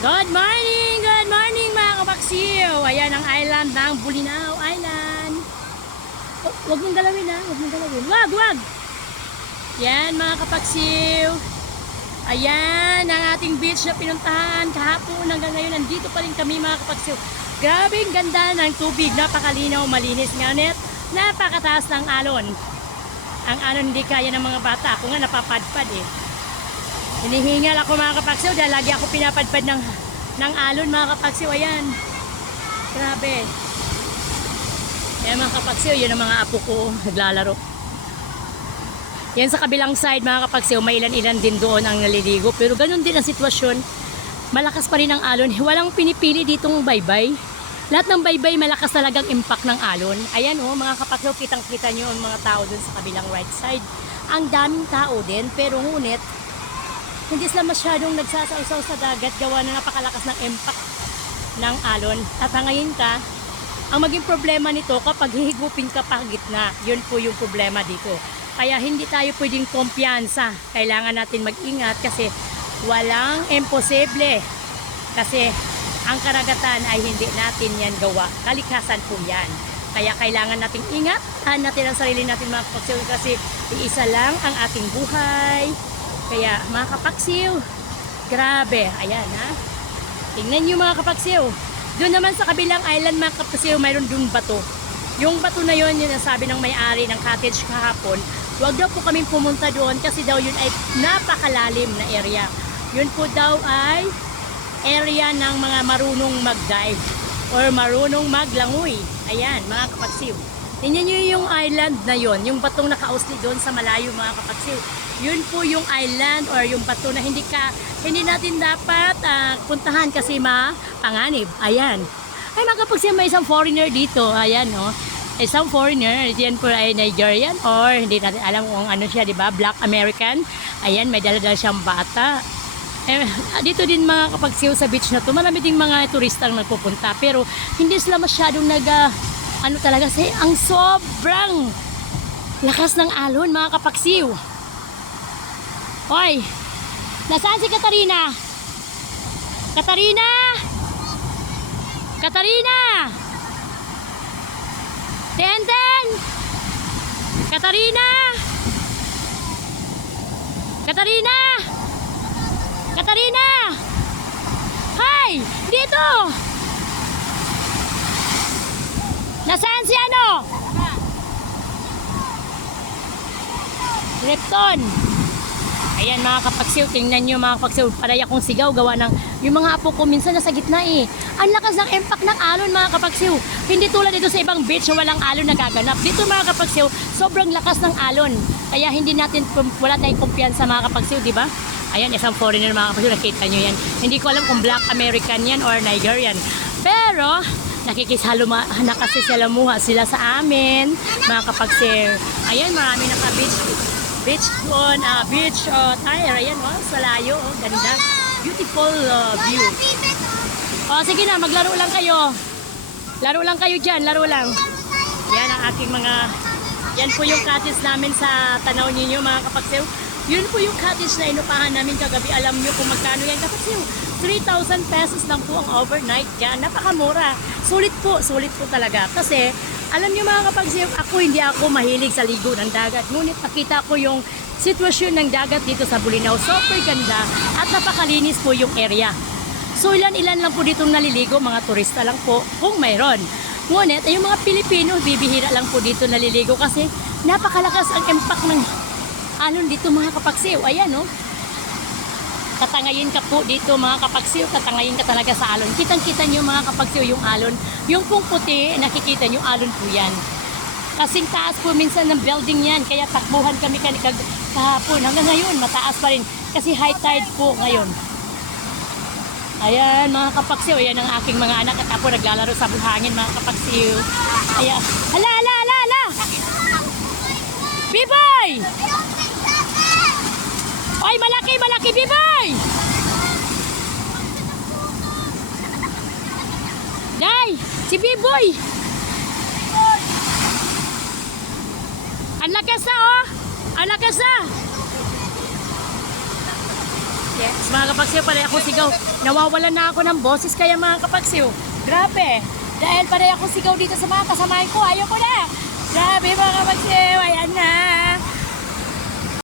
Good morning! Good morning mga kapaksiw! Ayan ang island ng Bulinaw Island. Oh, wag mong galawin ha. Wag mong galawin. Wag! Wag! Yan mga kapaksiw. Ayan ang ating beach na pinuntahan kahapon hanggang ngayon. Nandito pa rin kami mga kapaksiw. Grabe ang ganda ng tubig. Napakalinaw, malinis nga net. Napakataas ng alon. Ang alon hindi kaya ng mga bata. Ako nga napapadpad eh. Hinihingal ako mga kapaksiw dahil lagi ako pinapadpad ng, ng alon mga kapaksiw. Ayan. Grabe. Ayan mga kapaksiw, yun ang mga apo ko naglalaro. Yan sa kabilang side mga kapaksiw, may ilan-ilan din doon ang naliligo. Pero ganun din ang sitwasyon. Malakas pa rin ang alon. Walang pinipili ditong baybay. Lahat ng baybay malakas talagang impact ng alon. Ayan oh, mga kapaksiw, kitang-kita nyo ang mga tao doon sa kabilang right side. Ang daming tao din, pero ngunit, hindi sila masyadong nagsasawsaw sa dagat gawa na napakalakas ng impact ng alon. At ngayon ka, ang maging problema nito kapag hihigupin ka pa gitna, yun po yung problema dito. Kaya hindi tayo pwedeng kumpiyansa. Kailangan natin mag-ingat kasi walang imposible. Kasi ang karagatan ay hindi natin yan gawa. Kalikasan po yan. Kaya kailangan nating ingat. natin ang sarili natin mga kasi iisa lang ang ating buhay. Kaya mga kapaksiw, grabe. Ayan ha. Tingnan nyo mga kapaksiw. Doon naman sa kabilang island mga kapaksiw, mayroon doon bato. Yung bato na yun, yun ang sabi ng may-ari ng cottage kahapon, huwag daw po kaming pumunta doon kasi daw yun ay napakalalim na area. Yun po daw ay area ng mga marunong mag-dive or marunong maglangoy. Ayan, mga kapaksiw. Tingnan nyo yung island na yon, yung batong nakausli doon sa malayo mga kapaksiw. Yun po yung island or yung bato na hindi ka hindi natin dapat ah, puntahan kasi mapanganib. Ayan. Ay mga kapaksiw, may isang foreigner dito. Ayan, no. Isang foreigner, diyan po ay Nigerian or hindi natin alam kung ano siya, di ba? Black American. Ayan, may dala-dala siyang bata. Eh, dito din mga kapagsiw sa beach na to, marami ding mga turista ang nagpupunta. Pero hindi sila masyadong nag, ah, ano talaga, say, ang sobrang lakas ng alon mga kapagsiw. Hoy, nasaan si Katarina? Katarina! Katarina! Tenten! Katarina! Katarina! Katarina! Hi! Dito! Nasaan si ano? Lepton. Ayan mga kapagsiw, tingnan nyo mga kapagsiw, palaya kong sigaw, gawa ng, yung mga apo ko minsan nasa gitna eh. Ang lakas ng impact ng alon mga kapagsiw. Hindi tulad dito sa ibang beach na walang alon na gaganap. Dito mga kapagsiw, sobrang lakas ng alon. Kaya hindi natin, wala tayong kumpiyansa mga kapagsiw, di ba? Ayan, isang foreigner mga kapagsiw, nakita nyo yan. Hindi ko alam kung black American yan or Nigerian. Pero, nakikisalo na kasi sila muha sila sa amin, mga kapagsiw. Ayan, marami naka-beach beach doon, ah, beach uh, tire. Ayan, oh, sa layo, oh, ganda. Beautiful uh, view. O, sige na, maglaro lang kayo. Laro lang kayo dyan, laro lang. Yan ang aking mga, yan po yung cottage namin sa tanaw ninyo mga kapagsiw. Yun po yung cottage na inupahan namin kagabi. Alam nyo kung magkano yan kapagsiw. 3,000 pesos lang po ang overnight dyan. Napakamura. Sulit po, sulit po talaga. Kasi, alam nyo mga kapagsiw, ako hindi ako mahilig sa ligo ng dagat. Ngunit nakita ko yung sitwasyon ng dagat dito sa Bulinaw. Super ganda at napakalinis po yung area. So ilan-ilan lang po ditong naliligo, mga turista lang po kung mayroon. Ngunit yung mga Pilipino, bibihira lang po dito naliligo kasi napakalakas ang impact ng alon dito mga kapaksiw. Ayan oh. Tatangayin ka po dito mga kapaksiw, tatangayin ka talaga sa alon. Kitang-kita nyo mga kapaksiw yung alon. Yung pong puti, nakikita nyo alon po yan. Kasing taas po minsan ng building yan, kaya takbuhan kami kanikag kahapon. Hanggang ngayon, mataas pa rin. Kasi high tide po ngayon. Ayan, mga kapaksiw. Ayan ang aking mga anak at ako naglalaro sa buhangin, mga kapaksiw. Ayan. Hala, hala, hala, hala! Biboy! Ay, malaki, malaki, Biboy! Day, si Biboy! Ang lakas na, oh! Ang lakas na! Yes, mga kapaksiw, pare ako sigaw. Nawawalan na ako ng boses kaya mga kapaksiw. Grabe. Dahil pare ako sigaw dito sa mga kasamahan ko. Ayoko na. Grabe mga kapaksiw. Ayan na.